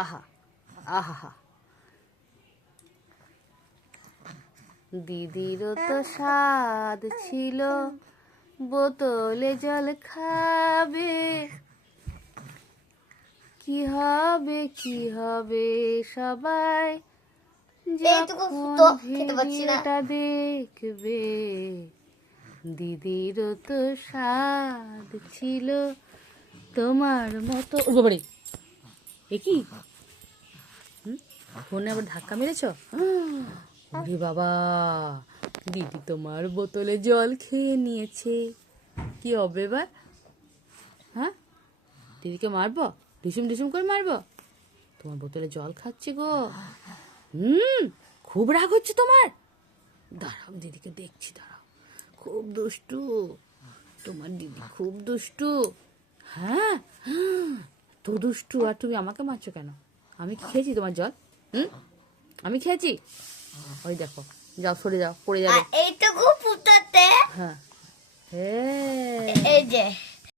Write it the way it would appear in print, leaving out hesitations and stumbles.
আহা আহা, দিদিরও তো স্বাদ ছিল, বোতলে জল খাবে, কি হবে কি হবে সবাই যখন ভিডিওটা দেখবে, দিদিরও তো স্বাদ ছিল তোমার মতো। ও বাবারে, এ কি ফোনে আবার ধাক্কা মেরেছ? ওরে বাবা, দিদি তোমার বোতলে জল খেয়ে নিয়েছে, কি হবে এবার? হ্যাঁ, দিদিকে মারবো? ঢিসুম ঢিসুম করে মারবো? তোমার বোতলে জল খাচ্ছে গো। খুব রাগ হচ্ছে তোমার? দাঁড়াও, দিদিকে দেখছি, দাঁড়াও। খুব দুষ্টু তোমার দিদি, খুব দুষ্টু। হ্যাঁ, তো দুষ্টু, আর তুমি আমাকে মারছো কেন? আমি কি খেয়েছি তোমার জল? আমি খেয়েছি? ওই দেখো, যাও, সরে যাও, পড়ে যাবে। এইটুকু ফুটাতে, হ্যাঁ হ্যাঁ, এই যে